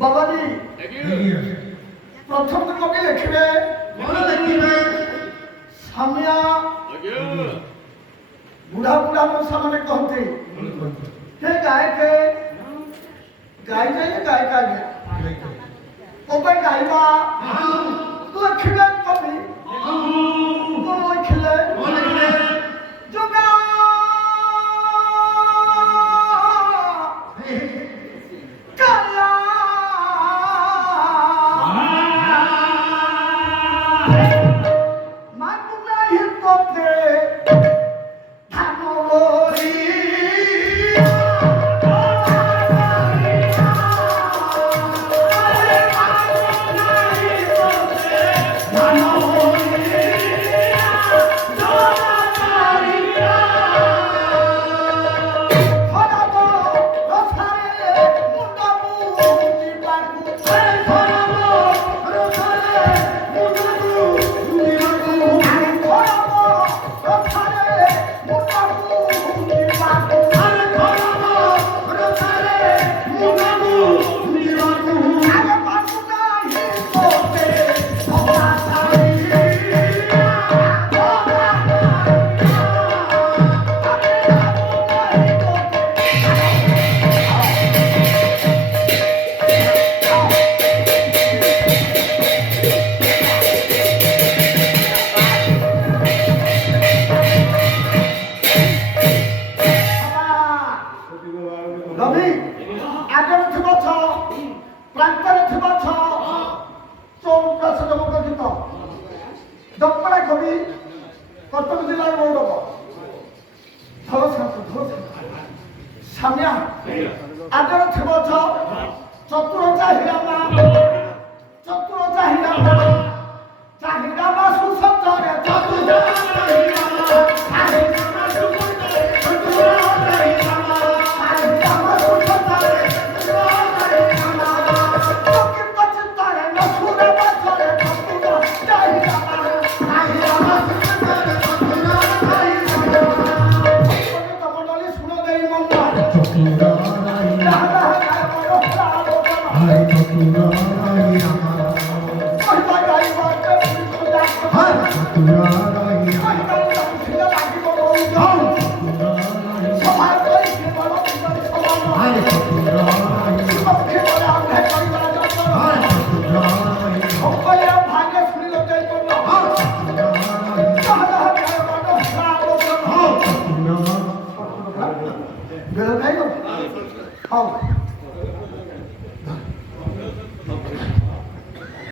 বাবাজি প্রথম তো কবি লিখবে সামিয়া বুড়া বুড়া মশা মানে কহতে কে গায়কে গাই যায় গায় গায় ওপে গাইবা লিখবে কবি লিখলে যোগা কালিয়া সামিয়া আদর থেবছ চতুর চাহিদামা চাহিদামা সুসন্তরে চতুর চাহিদামা চাহিদামা সুসন্তরে চতুর চাহিদামা চাহিদামা সুসন্তরে চতুর চাহিদামা চতুর পচিতরে নসুরে বছরে চতুর চাহিদামা চাহিদামা সুসন্তরে চতুর চাহিদামা মন্ডলী শুনো দেই মন্ডল Oh.